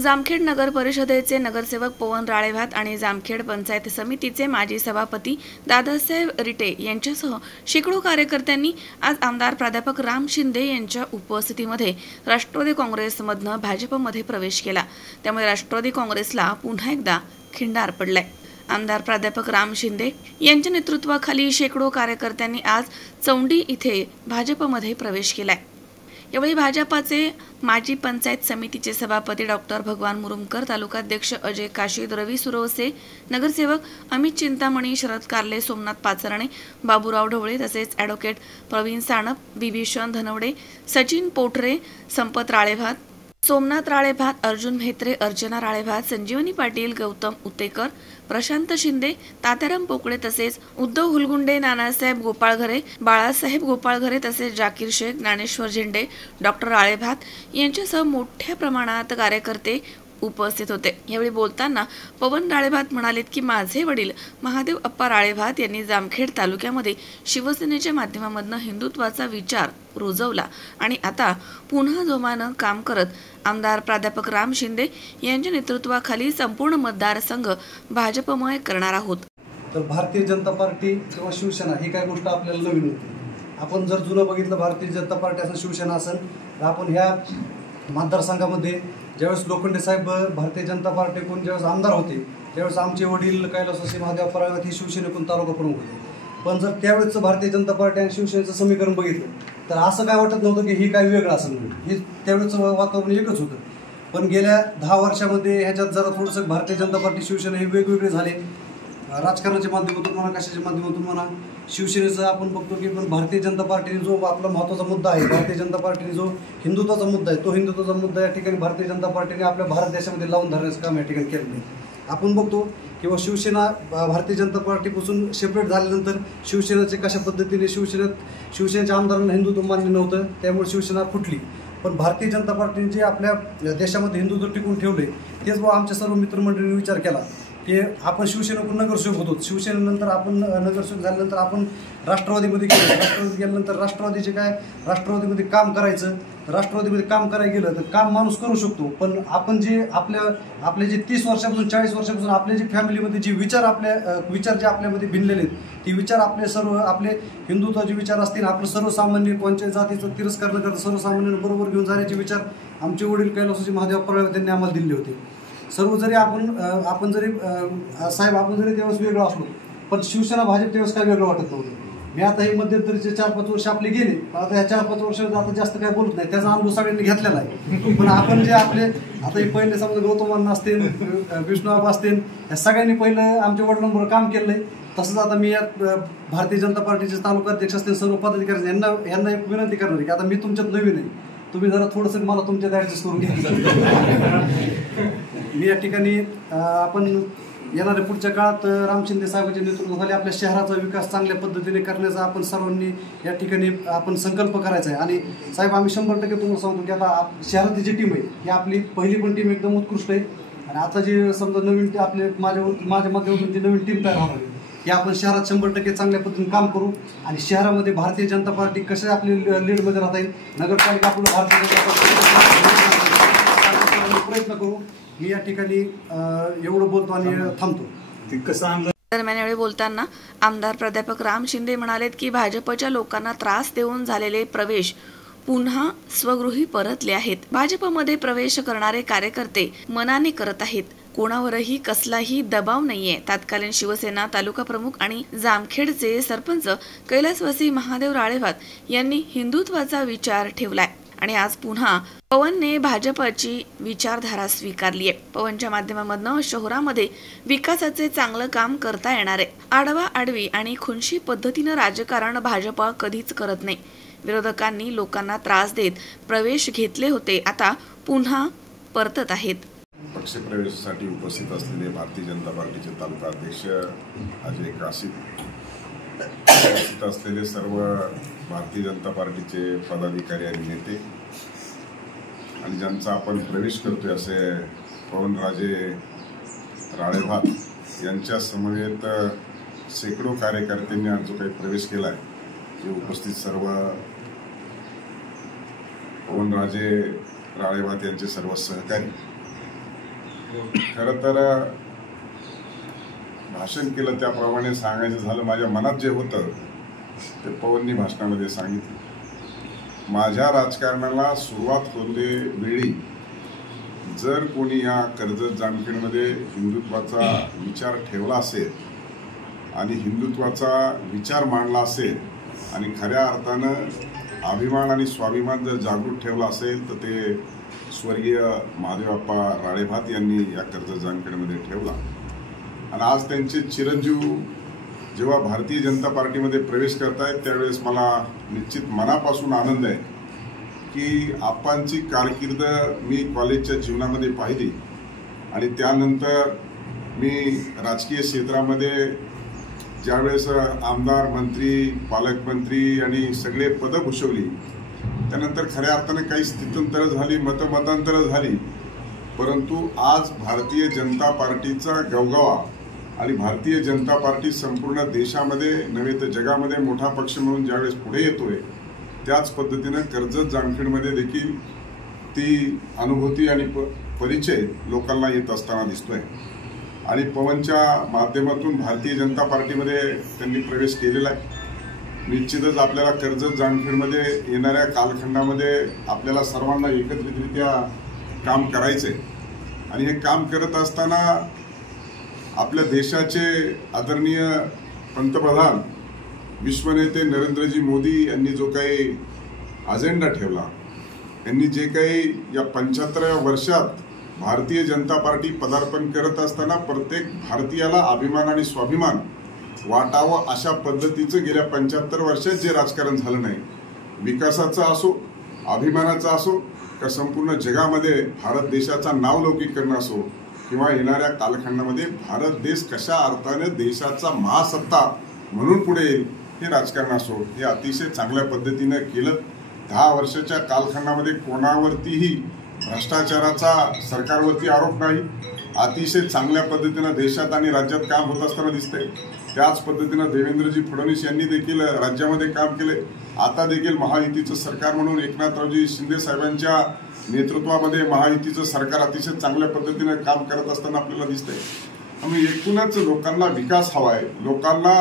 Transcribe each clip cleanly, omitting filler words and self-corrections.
जामखेड नगर परिषदेचे नगरसेवक पवन राळेभात आणि जामखेड पंचायत समितीचे माजी सभापती दादासाहेब रिटे यांच्यासह शेकडो कार्यकर्त्यांनी आज आमदार प्राध्यापक राम शिंदे यांच्या उपस्थितीमध्ये राष्ट्रवादी काँग्रेसमधून भाजपमध्ये प्रवेश केला। त्यामुळे राष्ट्रवादी काँग्रेसला पुन्हा एकदा खिंडार पडलाय। आमदार प्राध्यापक राम शिंदे यांच्या नेतृत्वाखाली शेकडो कार्यकर्त्यांनी आज चौंडी इथे भाजपमध्ये प्रवेश केलाय। यावेळी भाजपाचे माजी पंचायत समितीचे सभापती डॉक्टर भगवान मुरुमकर, तालुकाध्यक्ष अजय काशीद, रवी सुरवसे, नगरसेवक अमित चिंतामणी, शरद कारले, सोमनाथ पाचरणे, बाबूराव ढवळे तसेच ॲडव्होकेट प्रवीण सानप, विभीषण धनवडे, सचिन पोटरे, संपत राळेभात, सोमनाथ राळेभात, अर्जुन म्हेत्रे, अर्चना राळेभात, संजीवनी पाटील, गौतम उतेकर, प्रशांत शिंदे, तात्याराम पोकळे तसेच उद्धव हुलगुंडे, नानासाहेब गोपाळघरे, बाळासाहेब गोपाळघरे तसेच जाकीर शेख, ज्ञानेश्वर झेंडे, डॉक्टर राळेभात यांच्यासह मोठ्या प्रमाणात कार्यकर्ते उपस्थित होते। यावेळी बोलताना पवन राळेभात म्हणालेत की माझे वडील महादेव अप्पा राळेभात यांनी जामखेड तालुक्यामध्ये शिवसेनेच्या माध्यमातून हिंदुत्वाचा विचार रुजवला आणि आता पुन्हा जोमानं काम करत आमदार प्राध्यापक राम शिंदे यांच्या नेतृत्वाखाली संपूर्ण मतदारसंघ भाजपमय करणार आहोत। तर भारतीय जनता पार्टी किंवा शिवसेना ही काय गोष्ट आपल्याला नवीन होती। आपण जर जुनं बघितलं भारतीय जनता पार्टी असेल शिवसेना असेल तर आपण ह्या मतदारसंघामध्ये ज्यावेळेस लोखंडे साहेब भारतीय जनता पार्टीकडून ज्यावेळेस आमदार होते त्यावेळेस आमचे वडील कैलासवासी महादेव अप्पा राळेभात ही शिवसेनेकडून तालुका प्रमुख होते। पण जर त्यावेळेसचं भारतीय जनता पार्टी आणि शिवसेनेचं समीकरण बघितलं तर असं काय वाटत नव्हतं की ही काय वेगळं असेल म्हणून। हे त्यावेळेचं वातावरण एकच होतं। पण गेल्या 10 वर्षामध्ये ह्याच्यात जरा थोडंसं भारतीय जनता पार्टी शिवसेना हे वेगवेगळे झाले। राजकारणाच्या माध्यमातून म्हणा, कशाच्या माध्यमातून म्हणा, शिवसेनेचं आपण बघतो की पण भारतीय जनता पार्टीने जो आपला महत्त्वाचा मुद्दा आहे, भारतीय जनता पार्टीने जो हिंदुत्वाचा मुद्दा आहे, तो हिंदुत्वाचा मुद्दा या ठिकाणी भारतीय जनता पार्टीने आपल्या भारत देशामध्ये लावून धरण्याचं काम या ठिकाणी केलं नाही। आपण बघतो किंवा शिवसेना भारतीय जनता पार्टीपासून सेपरेट झाल्यानंतर शिवसेनेचे कशा पद्धतीने शिवसेनेच्या आमदारांना हिंदुत्व मान्य नव्हतं, त्यामुळे शिवसेना फुटली। पण भारतीय जनता पार्टीने जे आपल्या देशामध्ये हिंदुत्व टिकवून ठेवले तेच आमच्या सर्व मित्रमंडळींनी विचार केला की आपण शिवसेनेकडून नगरसेवक होतो, शिवसेनेनंतर आपण नगरसेवक झाल्यानंतर आपण राष्ट्रवादीमध्ये गेलो, राष्ट्रवादीत गेल्यानंतर राष्ट्रवादीमध्ये काम करायचं। राष्ट्रवादीमध्ये काम करायला गेलं तर काम माणूस करू शकतो, पण आपण जे आपले जे 30 वर्षापासून 40 वर्षापासून आपले जे फॅमिलीमध्ये जे विचार जे आपल्यामध्ये भिनलेले आहेत ते विचार आपले हिंदुत्वाचे विचार असतील, आपलं सर्वसामान्य कोणत्याही जातीचा तिरस्कार न करता सर्वसामान्यांना बरोबर घेऊन जाण्याचे विचार आमचे वडील कैलासवासी महादेव अप्पा राळेभात त्यांनी आम्हाला दिले होते। सर्व जरी आपण जरी त्यावेळेस वेगळं असलो पण शिवसेना भाजप त्यावेळेस काय वेगळं वाटत नव्हतं। मी आता हे मध्यंतरीचे 4-5 वर्ष आपले गेले, आता ह्या 4-5 वर्षात आता जास्त काय बोलत नाही, त्याचा अनुभव सगळ्यांनी घेतलेला आहे। पण आपण जे आपले आता हे पहिले समजा गौतमांना असतील, विष्णूबाबा असतील, या सगळ्यांनी पहिलं आमच्या वडिलांबरोबर काम केलंय। तसंच आता मी या भारतीय जनता पार्टीचे तालुकाध्यक्ष असतील, सर्व पदाधिकारी यांना एक विनंती करणार आहे की आता मी तुमच्यात नवीन आहे, तुम्ही जरा थोडंसं मला तुमच्यात ॲडजस्ट करून घ्या। मी या ठिकाणी आपण येणाऱ्या पुढच्या काळात राम शिंदे साहेबांच्या नेतृत्वाखाली आपल्या शहराचा विकास चांगल्या पद्धतीने करण्याचा आपण सर्वांनी या ठिकाणी आपण संकल्प करायचा आहे। आणि साहेब आम्ही 100% तुम्हाला सांगतो की आता शहरातली जी टीम आहे ही आपली पहिली पण टीम एकदम उत्कृष्ट आहे आणि आता जी समजा नवीन आपले माझ्या माध्यमातून जी नवीन टीम तयार होणार आहे की आपण शहरात 100% चांगल्या पद्धतीने काम करू आणि शहरामध्ये भारतीय जनता पार्टी कशा आपली लीडमध्ये राहता येईल, नगरपालिका आपलं भारतीय जनता पार्टी प्रयत्न करू। मी या ठिकाणी एवढं बोलतो आणि थांबतो। दरम्यान यावेळी बोलताना आमदार प्राध्यापक राम शिंदे म्हणालेत की भाजपच्या लोकांना त्रास देऊन झालेले प्रवेश पुन्हा स्वगृही परतले आहेत। भाजपमध्ये प्रवेश करणारे कार्यकर्ते मनाने करत आहेत, कोणावरही कसलाही दबाव नाहीये। तत्कालीन शिवसेना तालुका प्रमुख आणि जामखेडचे सरपंच कैलासवासी महादेव राळेभात यांनी हिंदुत्वाचा विचार ठेवलाय आणि आज पुन्हा पवनने भाजपची विचारधारा स्वीकारली आहे। पवनच्या माध्यमातून शहरामध्ये विकासाचे चांगलं काम करता येणार आहे। आडवा आडवी आणि खुनशी पद्धतीनं राजकारण भाजप कधीच करत नाही। विरोधकांनी लोकांना त्रास देत प्रवेश घेतले होते, आता पुन्हा परतत आहेत। पक्ष प्रवेशासाठी उपस्थित असलेले भारतीय जनता पार्टीचे तालुका अध्यक्ष अजय काशीद, उपस्थित असलेले सर्व भारतीय जनता पार्टीचे पदाधिकारी आणि नेते आणि ज्यांचा आपण प्रवेश करतोय असे पवनराजे राळेभात यांच्या समवेत शेकडो कार्यकर्त्यांनी आज जो काही प्रवेश केला आहे ते उपस्थित सर्व पवनराजे राळेभात यांचे सर्व सहकारी खरं तर भाषण केलं त्याप्रमाणे सांगायचं झालं, माझ्या मनात जे होतं ते पवननी भाषणामध्ये सांगितलं. माझ्या राजकारणाला सुरुवात होते वेळी जर कोणी या कर्जत जामखेडमध्ये हिंदुत्वाचा विचार ठेवला असेल आणि हिंदुत्वाचा विचार मांडला असेल आणि खऱ्या अर्थानं अभिमान आणि स्वाभिमान जर जागृत ठेवला असेल तर ते स्वर्गीय महादेवप्पा राळेभात यांनी या कर्जत जामखेडमध्ये ठेवला. आणि आज त्यांचे चिरंजीव जेव्हा भारतीय जनता पार्टीमध्ये प्रवेश करतायत त्यावेळेस मला निश्चित मनापासून आनंद आहे की आपांची कारकीर्द मी कॉलेजच्या जीवनामध्ये पाहिली आणि त्यानंतर मी राजकीय क्षेत्रामध्ये ज्यावेळेस आमदार, मंत्री, पालकमंत्री आणि सगळे पदं भूषवली, त्यानंतर खऱ्या अर्थाने काही स्थित्यंतरं झाली, मतमतांतरं झाली, परंतु आज भारतीय जनता पार्टीचा गवगवा आणि भारतीय जनता पार्टी संपूर्ण देशामध्ये नव्हे तर जगामध्ये मोठा पक्ष म्हणून ज्यावेळेस पुढे येतोय त्याच पद्धतीनं कर्जत जामखेडमध्ये देखील ती अनुभूती आणि परिचय लोकांना येत असताना दिसतोय. आणि पवनच्या माध्यमातून भारतीय जनता पार्टीमध्ये त्यांनी प्रवेश केलेला आहे. निश्चितच आपल्याला कर्जत जामखेडमध्ये येणाऱ्या कालखंडामध्ये आपल्याला सर्वांना एकत्रितरित्या काम करायचंय आणि हे काम करत असताना आपल्या देशाचे आदरणीय पंतप्रधान विश्वनेते नरेंद्रजी मोदी यांनी जो काही अजेंडा ठेवला, यांनी जे काही या 75व्या वर्षात भारतीय जनता पार्टी पदार्पण करत असताना प्रत्येक भारतीयाला अभिमान आणि स्वाभिमान वाटावं अशा पद्धतीचं गेल्या 75 वर्षात जे राजकारण झालं नाही, विकासाचं असो, अभिमानाचं असो, का संपूर्ण जगामध्ये भारत देशाचा नावलौकिक करणं असो किंवा येणाऱ्या कालखंडामध्ये भारत देश कशा अर्थाने देशाचा महासत्ता म्हणून पुढे येईल हे राजकारण असो, हे अतिशय चांगल्या पद्धतीनं केलं. 10 वर्षाच्या कालखंडामध्ये कोणावरतीही भ्रष्टाचाराचा सरकारवरती आरोप नाही. अतिशय चांगल्या पद्धतीनं देशात आणि राज्यात काम होत असताना दिसतंय. त्याच पद्धतीनं देवेंद्रजी फडणवीस यांनी देखील राज्यामध्ये काम केले. आता देखील महायुतीचं सरकार म्हणून एकनाथरावजी शिंदे साहेबांच्या नेतृत्वामध्ये महायुतीचं सरकार अतिशय चांगल्या पद्धतीनं काम करत असताना आपल्याला दिसतंय. त्यामुळे एकूणच लोकांना विकास हवाय, लोकांना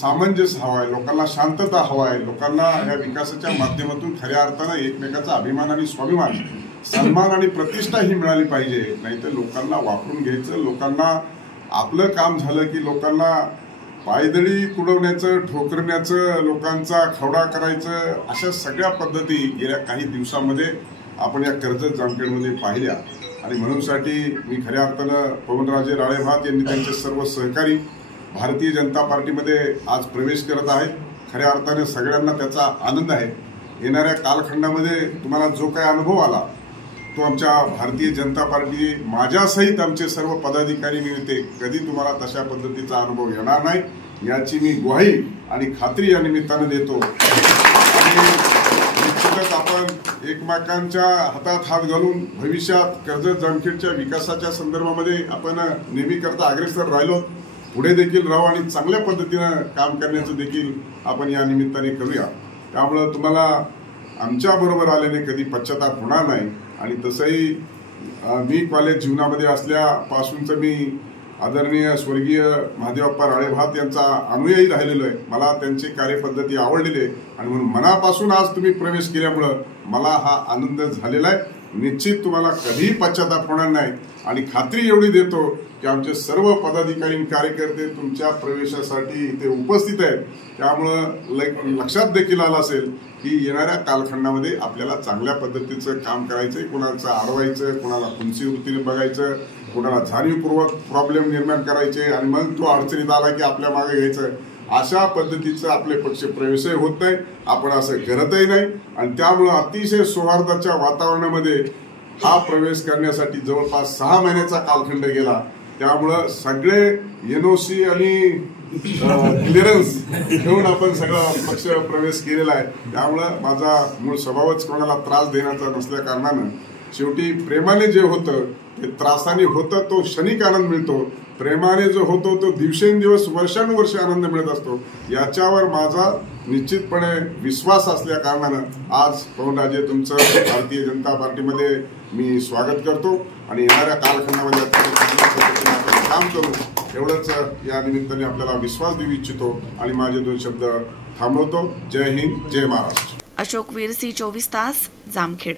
सामंजस्य हवाय, लोकांना शांतता हवाय, लोकांना या विकासाच्या माध्यमातून खऱ्या अर्थानं एकमेकाचा अभिमान आणि स्वाभिमान, सन्मान आणि प्रतिष्ठा ही मिळाली पाहिजे. नाहीतर लोकांना वापरून घ्यायचं, लोकांना आपलं काम झालं की लोकांना पायदळी तुडवण्याचं, ठोकरण्याचं, लोकांचा खवडा करायचं, अशा सगळ्या पद्धती गेल्या काही दिवसामध्ये आपण या कर्जत जामखेडमध्ये पाहिल्या. आणि म्हणूनसाठी मी खऱ्या अर्थानं पवनराजे राळेभात यांनी त्यांचे सर्व सहकारी भारतीय जनता पार्टीमध्ये आज प्रवेश करत आहेत. खऱ्या अर्थाने सगळ्यांना त्याचा आनंद आहे. येणाऱ्या कालखंडामध्ये तुम्हाला जो काही अनुभव आला तो आमच्या भारतीय जनता पार्टी माझ्यासहित आमचे सर्व पदाधिकारी मिळते कधी तुम्हाला तशा पद्धतीचा अनुभव येणार नाही याची मी ग्वाही आणि खात्री या निमित्तानं देतो. आणि निश्चितच आपण एकमेकांच्या हातात हात घालून भविष्यात कर्जत जामखेडच्या विकासाच्या संदर्भामध्ये आपण नेहमी करता अग्रेसर राहिलो, पुढे देखील राहू आणि चांगल्या पद्धतीनं काम करण्याचं देखील आपण या निमित्ताने करूया. त्यामुळं तुम्हाला आमच्या बरोबर आल्याने कधी पश्चाताप होणार नाही. आणि तसंही मी कॉलेज जीवनामध्ये असल्यापासूनचं मी आदरणीय स्वर्गीय महादेवप्पा राळेभात यांचा अनुयायी राहिलेलो आहे. मला त्यांची कार्यपद्धती आवडलेली आहे आणि म्हणून मनापासून आज तुम्ही प्रवेश केल्यामुळं मला हा आनंद झालेला आहे. निश्चित तुम्हाला कधीही पश्चाताप होणार नाही आणि खात्री एवढी देतो की आमचे सर्व पदाधिकारी आणि कार्यकर्ते तुमच्या प्रवेशासाठी इथे उपस्थित आहेत. त्यामुळं लक्षात देखील आलं असेल की येणाऱ्या कालखंडामध्ये आपल्याला चांगल्या पद्धतीचं काम करायचंय. कोणाचं अडवायचं, कोणाला खुंची वृत्तीने बघायचं, कोणाला जाणीवपूर्वक प्रॉब्लेम निर्माण करायचे आणि मग तो अडचणीत आला की आपल्या मागे घ्यायचं, अशा पद्धतीचं आपले पक्ष प्रवेशही होत नाही, आपण असं करतही नाही. आणि त्यामुळं अतिशय सौहार्दाच्या वातावरणामध्ये हा प्रवेश करण्यासाठी जवळपास 6 महिन्याचा कालखंड गेला. त्यामुळं सगळे एनओसी आणि क्लिअरन्स घेऊन आपण सगळा पक्ष प्रवेश केलेला आहे. त्यामुळं माझा मूळ स्वभावच कोणाला त्रास देण्याचा नसल्या कारणानं शेवटी प्रेमाने जे होतं ते त्रासाने होतं तो क्षणिक आनंद मिळतो, प्रेमाने जो होतो तो दिवसेंदिवस वर्षानुवर्ष आनंद मिळत असतो, याच्यावर माझा निश्चितपणे विश्वास असल्या कारणानं आज पवनराजे तुमचं भारतीय जनता पार्टीमध्ये मी स्वागत करतो आणि येणाऱ्या कालखंडामध्ये आपण काम करू एवढंच या निमित्ताने आपल्याला विश्वास देऊ इच्छितो आणि माझे 2 शब्द थांबवतो. जय हिंद, जय महाराष्ट्र. अशोक वीरसी, 24 तास, जामखेड.